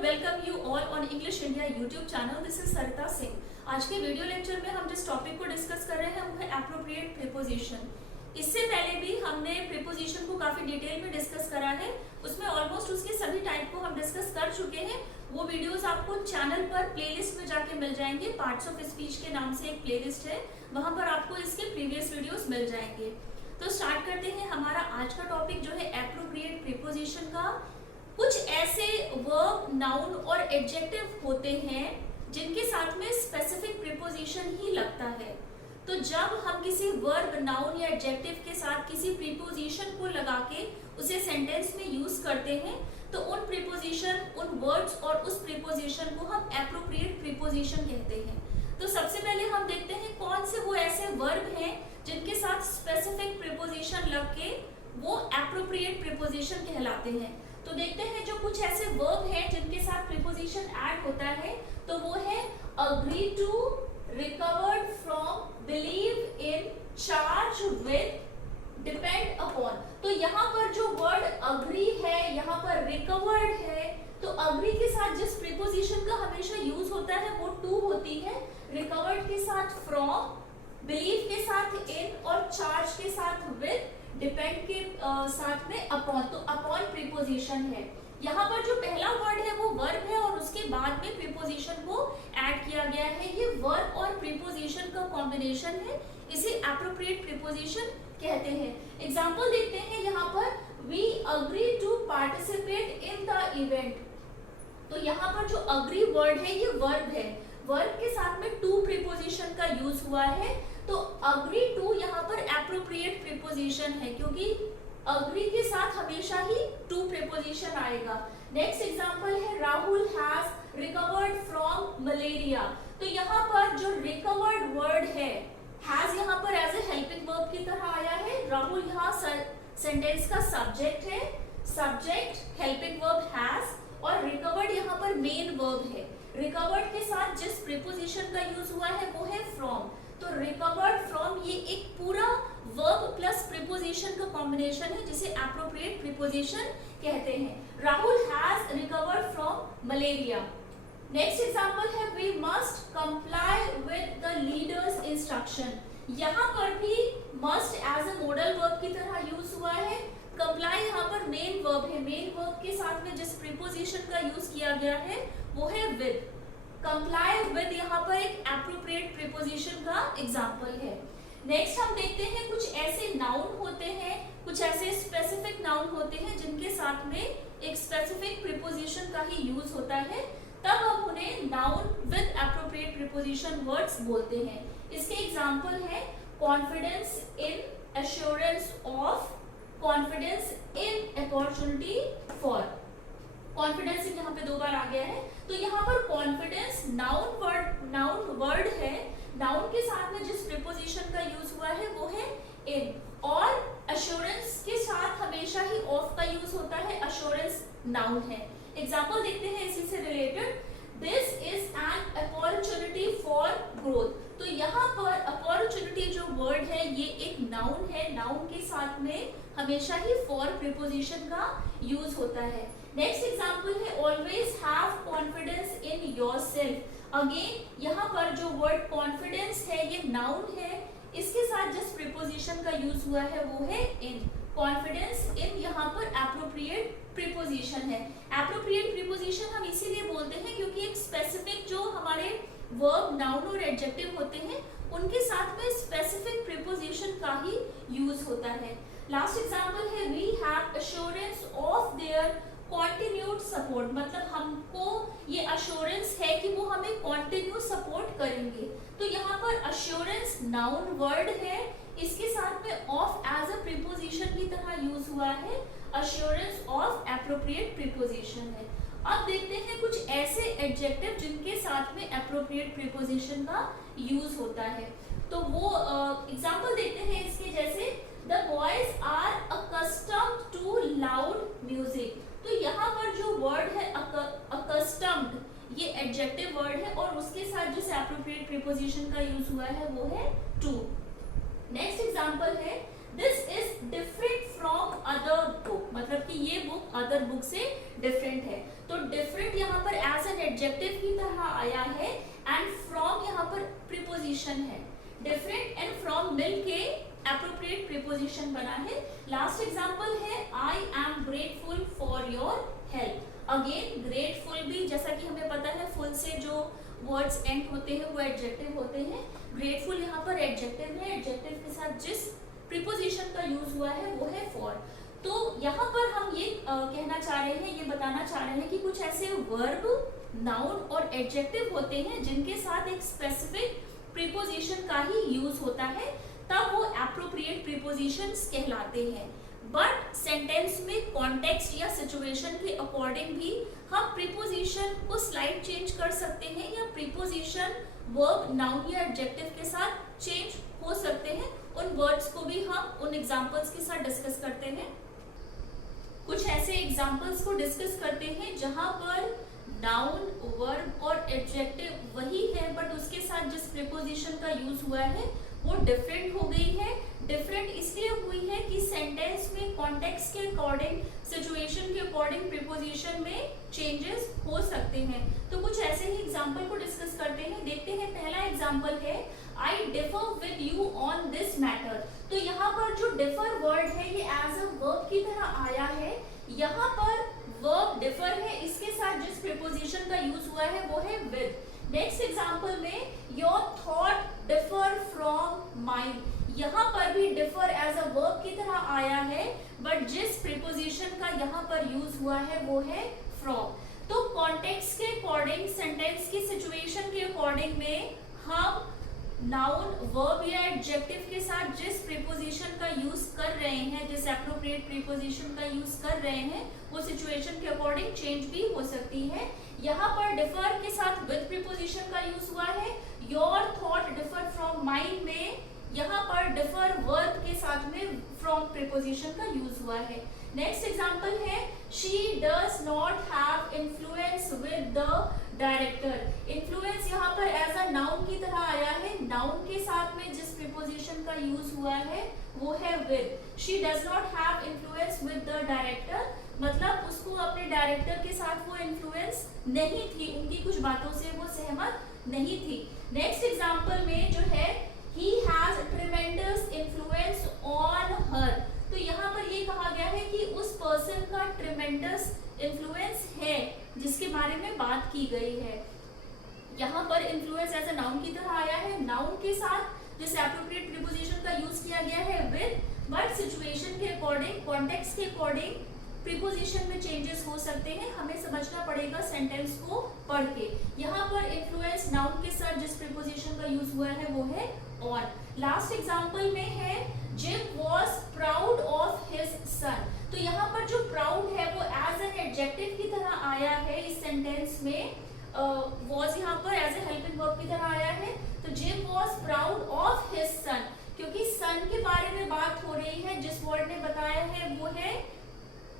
Welcome you all on English India YouTube channel. This is Sarita Singh. आज के video lecture में हम जिस टॉपिक को डिस्कस कर रहे हैं वो है एप्रोप्रिएट प्रीपोजिशन। इससे पहले भी हमने प्रीपोजिशन को काफी डिटेल में डिस्कस करा है, उसमें ऑलमोस्ट उसके सभी टाइप को हम डिस्कस कर चुके हैं। वो वीडियोस आपको चैनल पर प्लेलिस्ट में जाके मिल जाएंगे। पार्ट्स ऑफ स्पीच के नाम से एक प्लेलिस्ट है, वहां पर आपको इसके प्रीवियस वीडियोस मिल जाएंगे। तो स्टार्ट करते हैं। हमारा आज का टॉपिक जो है एप्रोप्रिएट प्रीपोजिशन का। कुछ ऐसे वर्ब, नाउन और एडजेक्टिव होते हैं जिनके साथ में स्पेसिफिक प्रीपोजिशन ही लगता है। तो जब हम किसी वर्ब, नाउन या एडजेक्टिव के साथ किसी प्रीपोजिशन को लगा के उसे सेंटेंस में यूज करते हैं तो उन प्रीपोजिशन, उन वर्ड्स और उस प्रीपोजिशन को हम एप्रोप्रिएट प्रीपोजिशन कहते हैं। तो सबसे पहले हम देखते हैं कौन से वो ऐसे वर्ब हैं जिनके साथ स्पेसिफिक प्रीपोजिशन लग के वो एप्रोप्रिएट प्रीपोजिशन कहलाते हैं। तो देखते हैं जो कुछ ऐसे वर्ब हैं जिनके साथ प्रीपोजिशन ऐड होता है, तो वो है agree to, recovered from, believe in, charge with, depend upon. तो यहाँ पर जो वर्ड अग्री है, यहाँ पर रिकवर्ड है, तो अग्री के साथ जिस प्रीपोजिशन का हमेशा यूज होता है वो टू होती है, रिकवर्ड के साथ फ्रॉम, बिलीव के साथ इन और चार्ज के साथ विद, डिपेंड के साथ में अपॉन। तो अपॉन प्रीपोजिशन है। यहाँ पर जो पहला वर्ड है वो वर्ब है और उसके बाद में प्रीपोजिशन को ऐड किया गया है। ये वर्ब और प्रीपोजिशन का कॉम्बिनेशन है, इसे एप्रोप्रिएट प्रीपोजिशन कहते हैं। एग्जाम्पल देखते हैं यहाँ पर, we agree to participate in the event. तो यहाँ पर जो अग्री वर्ड है ये वर्ब है, वर्ब के साथ में टू प्रीपोजिशन का यूज हुआ है। तो अग्री टू यहाँ पर एप्रोप्रिएट प्रीपोजिशन है क्योंकि अग्री के साथ हमेशा ही टू प्रीपोजिशन आएगा। नेक्स्ट एग्जांपल है, Rahul has recovered from malaria. तो यहाँ पर जो रिकवर्ड वर्ड है, हैज यहाँ पर एज ए हेल्पिंग वर्ब की तरह आया है। राहुल यहाँ सेंटेंस का सब्जेक्ट है, सब्जेक्ट हेल्पिंग वर्ब हैज, और रिकवर्ड यहाँ पर मेन वर्ब है। रिकवर्ड के साथ जिस प्रीपोजिशन का यूज हुआ है वो है फ्रॉम। तो रिकवर्ड फ्रॉम ये एक पूरा वर्ब प्लस प्रीपोजिशन का कॉम्बिनेशन है जिसे एप्रोप्रिएट प्रीपोजिशन कहते हैं। Rahul has recovered from malaria. Next example है, we must comply with the leader's instruction. यहाँ पर भी must as a modal verb की तरह यूज हुआ है। कंप्लाई यहाँ पर मेन वर्ब है, मेन वर्ब के साथ में जिस प्रीपोजिशन का यूज किया गया है वो है विद। कंप्लाई विद यहाँ पर एक एप्रोप्रिएट प्रीपोजिशन का एग्जांपल है। नेक्स्ट हम देखते हैं कुछ ऐसे नाउन होते हैं, कुछ ऐसे स्पेसिफिक नाउन होते हैं जिनके साथ में एक स्पेसिफिक प्रीपोजिशन का ही यूज होता है, तब हम उन्हें noun with appropriate preposition words बोलते हैं। इसके एग्जांपल है, confidence in, assurance of, confidence in, opportunity for. Confidence यहाँ पे दो बार आ गया है। तो यहाँ पर कॉन्फिडेंस नाउन वर्ड है, नाउन के साथ में जिस प्रीपोजिशन का यूज हुआ है वो है इन, और एश्योरेंस के साथ हमेशा ही ऑफ का यूज होता है, एश्योरेंस नाउन है। एग्जांपल देखते हैं इसी से related, this is an opportunity for growth. तो यहाँ पर अपॉर्चुनिटी जो वर्ड है ये एक नाउन है, नाउन के साथ में हमेशा ही फॉर प्रीपोजिशन का यूज होता है। नेक्स्ट एग्जांपल है, always have confidence in yourself. Again यहाँ पर जो वर्ड कॉन्फिडेंस है ये नाउन है, इसके साथ जिस प्रीपोजिशन का यूज हुआ है वो है इन। कॉन्फिडेंस इन यहाँ पर एप्रोप्रिएट प्रीपोजिशन है। एप्रोप्रिएट प्रीपोजिशन हम इसीलिए बोलते हैं क्योंकि एक स्पेसिफिक जो हमारे वर्ब, नाउन और एडजेक्टिव होते हैं उनके साथ में स्पेसिफिक प्रीपोजिशन का ही यूज होता है। लास्ट एग्जांपल है, we have assurance of their continued support. मतलब हमको ये अश्योरेंस है कि वो हमें कॉन्टिन्यू सपोर्ट करेंगे। तो यहाँ पर अश्योरेंस नाउन वर्ड है, इसके साथ में ऑफ एज अ प्रीपोजिशन की तरह यूज हुआ है, अश्योरेंस ऑफ एप्रोप्रिएट प्रीपोजिशन है। अब देखते हैं कुछ ऐसे एडजेक्टिव जिनके साथ में एप्रोप्रिएट प्रीपोजिशन का यूज होता है। तो वो एग्जांपल देखते हैं इसके, जैसे the boys are accustomed to loud music. तो यहाँ पर जो वर्ड है अकस्टम्ड, ये एडजेक्टिव वर्ड है और उसके साथ जिस एप्रोप्रिएट प्रीपोजिशन का यूज हुआ है वो है टू। नेक्स्ट एग्जांपल है, this is different from other book. मतलब कि ये बुक अदर बुक से डिफरेंट है। तो डिफरेंट यहाँ पर एडजेक्टिव की तरह आया है एंड फ्रॉम यहाँ पर प्रीपोजिशन है। डिफरेंट एंड फ्रॉम मिल के एप्रोप्रिएट प्रीपोजिशन बना है। लास्ट एग्जांपल है I am grateful for your help. Again grateful भी जैसा कि हमें पता है फुल से जो वर्ड्स एंड होते हैं वो एडजेक्टिव होते हैं। ग्रेटफुल यहाँ पर एडजेक्टिव है, एडजेक्टिव के साथ जिस प्रीपोजिशन का यूज हुआ है वो है फॉर। तो यहाँ पर हम ये कहना चाह रहे हैं, ये बताना चाह रहे हैं कि कुछ ऐसे वर्ब, नाउन और एडजेक्टिव होते हैं जिनके साथ एक स्पेसिफिक प्रीपोजिशन का ही यूज होता है, तब वो एप्रोप्रिएट प्रीपोजिशंस कहलाते हैं। बट सेंटेंस में कॉन्टेक्स्ट या सिचुएशन के अकॉर्डिंग भी हम प्रीपोजिशन को स्लाइड चेंज कर सकते हैं या प्रीपोजिशन वर्ब, नाउन या एडजेक्टिव के साथ चेंज हो सकते हैं। उन वर्ड्स को भी हम उन एग्जांपल्स के साथ डिस्कस करते हैं। कुछ ऐसे एग्जांपल्स को डिस्कस करते हैं जहां पर नाउन, वर्ब और एडजेक्टिव वही है बट उसके साथ जिस प्रीपोजिशन का यूज हुआ है वो डिफरेंट हो गई है। डिफरेंट इसलिए हुई है कि सेंटेंस में कॉन्टेक्स्ट के अकॉर्डिंग, सिचुएशन के अकॉर्डिंग प्रीपोजिशन में चेंजेस हो सकते हैं। तो कुछ ऐसे ही एग्जांपल को डिस्कस करते हैं। देखते हैं, पहला एग्जांपल है आई differ with you on this matter. तो यहाँ पर जो डिफर वर्ड है ये एज अ वर्ब की तरह आया है। यहाँ पर वर्ब डिफर है, इसके साथ जिस प्रीपोजिशन का यूज हुआ है वो है विद। नेक्स्ट एग्जांपल में your thought differ from mind. यहाँ पर भी डिफर एज अ वर्ब की तरह आया है बट जिस प्रीपोजिशन का यहाँ पर यूज हुआ है वो है फ्रॉम। तो कॉन्टेक्स्ट के अकॉर्डिंग, सेंटेंस की सिचुएशन के अकॉर्डिंग में हम नाउन, वर्ब या एडजेक्टिव के साथ जिस प्रीपोजिशन का यूज कर रहे हैं, जिस एप्रोप्रिएट प्रीपोजिशन का यूज कर रहे हैं वो सिचुएशन के अकॉर्डिंग चेंज भी हो सकती है। यहाँ पर डिफर के साथ विद प्रीपोजिशन का यूज हुआ है। Your thought differ from mind में यहाँ पर डिफर वर्ब के साथ में फ्रॉम प्रीपोजिशन का यूज हुआ है। नेक्स्ट एग्जांपल है she does not have influence with the director. Influence यहाँ पर एज अ नाउन की तरह आया है। नाउन के साथ में जिस प्रीपोजिशन का यूज हुआ है वो है with. She does not have influence with the director, मतलब उसको अपने डायरेक्टर के साथ वो इन्फ्लुएंस नहीं थी, उनकी कुछ बातों से वो सहमत नहीं थी। नेक्स्ट एग्जांपल में जो है he has tremendous influence on her। तो यहाँ पर ये कहा गया है कि उस पर्सन का ट्रिमेंडस इन्फ्लुएंस है जिसके बारे में बात की गई है। यहाँ पर इन्फ्लुएंस एज अ नाउन की तरह आया है। नाउन के साथ जिस एप्रोप्रिएट प्रीपोजिशन का यूज किया गया है विद, बट सिचुएशन के अकॉर्डिंग, कॉन्टेक्स्ट के अकॉर्डिंग प्रीपोजिशन में चेंजेस हो सकते हैं। हमें समझना पड़ेगा सेंटेंस को पढ़ के। यहाँ पर इन्फ्लुएंस नाउन के साथ जिस प्रीपोजिशन का यूज हुआ है वो है ऑन। लास्ट एग्जांपल में है gym was proud of his son. तो यहाँ पर जो प्राउड है वो एज एन एडजेक्टिव की तरह आया है इस सेंटेंस में। वॉज यहाँ पर एज ए हेल्पिंग वर्ब की तरह आया है। तो gym was proud of his son, क्योंकि सन के बारे में बात हो रही है, जिस वर्ड ने बताया है वो है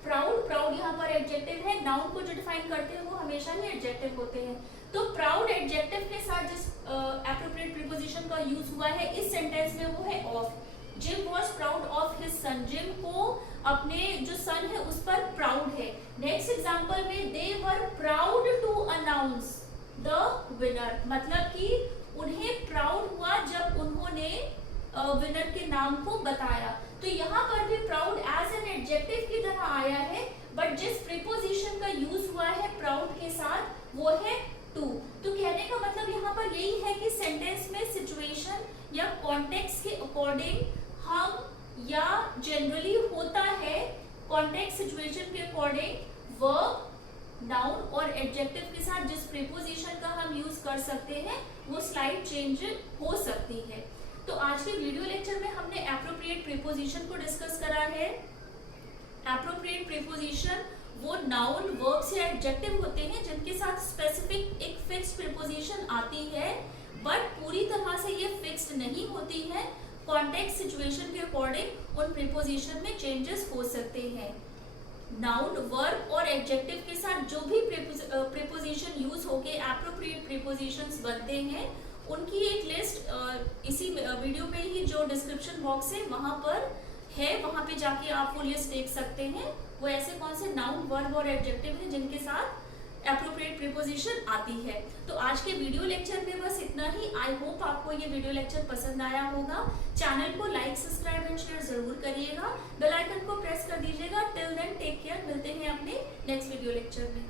प्राउड। प्राउड यहाँ पर एडजेक्टिव है। नाउन को जो डिफाइन करते हैं वो हमेशा ही एडजेक्टिव होते हैं। तो प्राउड एडजेक्टिव के साथ जिस एप्रोप्रिएट प्रीपोजिशन का यूज हुआ है इस सेंटेंस में वो है of. Gym was proud of his son, gym को अपने जो सन है उस पर प्राउड है। नेक्स्ट एग्जांपल में they were proud to announce the winner, मतलब कि उन्हें प्राउड हुआ जब उन्होंने विनर के नाम को बताया। तो यहाँ पर भी प्राउड एज एन एडजेक्टिव की तरह आया है बट जिस प्रीपोजिशन का यूज हुआ है प्राउड के साथ वो है टू। तो कहने का मतलब यहाँ पर यही है कि सेंटेंस में सिचुएशन या कॉन्टेक्स्ट के अकॉर्डिंग हम, या जनरली होता है कॉन्टेक्स्ट सिचुएशन के अकॉर्डिंग वर्ब, नाउन और एडजेक्टिव के साथ जिस प्रीपोजिशन का हम यूज कर सकते हैं वो स्लाइड चेंज हो सकती है। तो आज के वीडियो लेक्चर में हमने एप्रोप्रिएट प्रीपोजिशन को डिस्कस करा है। एप्रोप्रिएट प्रीपोजिशन वो नाउन, वर्ब्स या एडजेक्टिव होते हैं जिनके साथ स्पेसिफिक एक फिक्स्ड प्रीपोजिशन आती है बट पूरी तरह से ये फिक्स्ड नहीं होती है। कॉन्टेक्स्ट सिचुएशन के अकॉर्डिंग उन प्रीपोजिशन में चेंजेस हो सकते हैं। नाउन, वर्ब और एडजेक्टिव के साथ जो भी प्रीपोजिशन यूज होके एप्रोप्रिएट प्रीपोजिशंस बनते हैं उनकी एक लिस्ट इसी वीडियो में ही जो डिस्क्रिप्शन बॉक्स है वहां पर है, वहां पे जाके आप वो लिस्ट देख सकते हैं। वो ऐसे कौन से नाउन, वर्ब और एडजेक्टिव हैं जिनके साथ एप्रोप्रिएट अप्रोप्रिएट प्रीपोजिशन आती है। तो आज के वीडियो लेक्चर में बस इतना ही। आई होप आपको ये वीडियो लेक्चर पसंद आया होगा। चैनल को लाइक, सब्सक्राइब एंड शेयर जरूर करिएगा। बेल आइकन को प्रेस कर दीजिएगा। Till then take care. मिलते हैं अपने नेक्स्ट वीडियो लेक्चर में।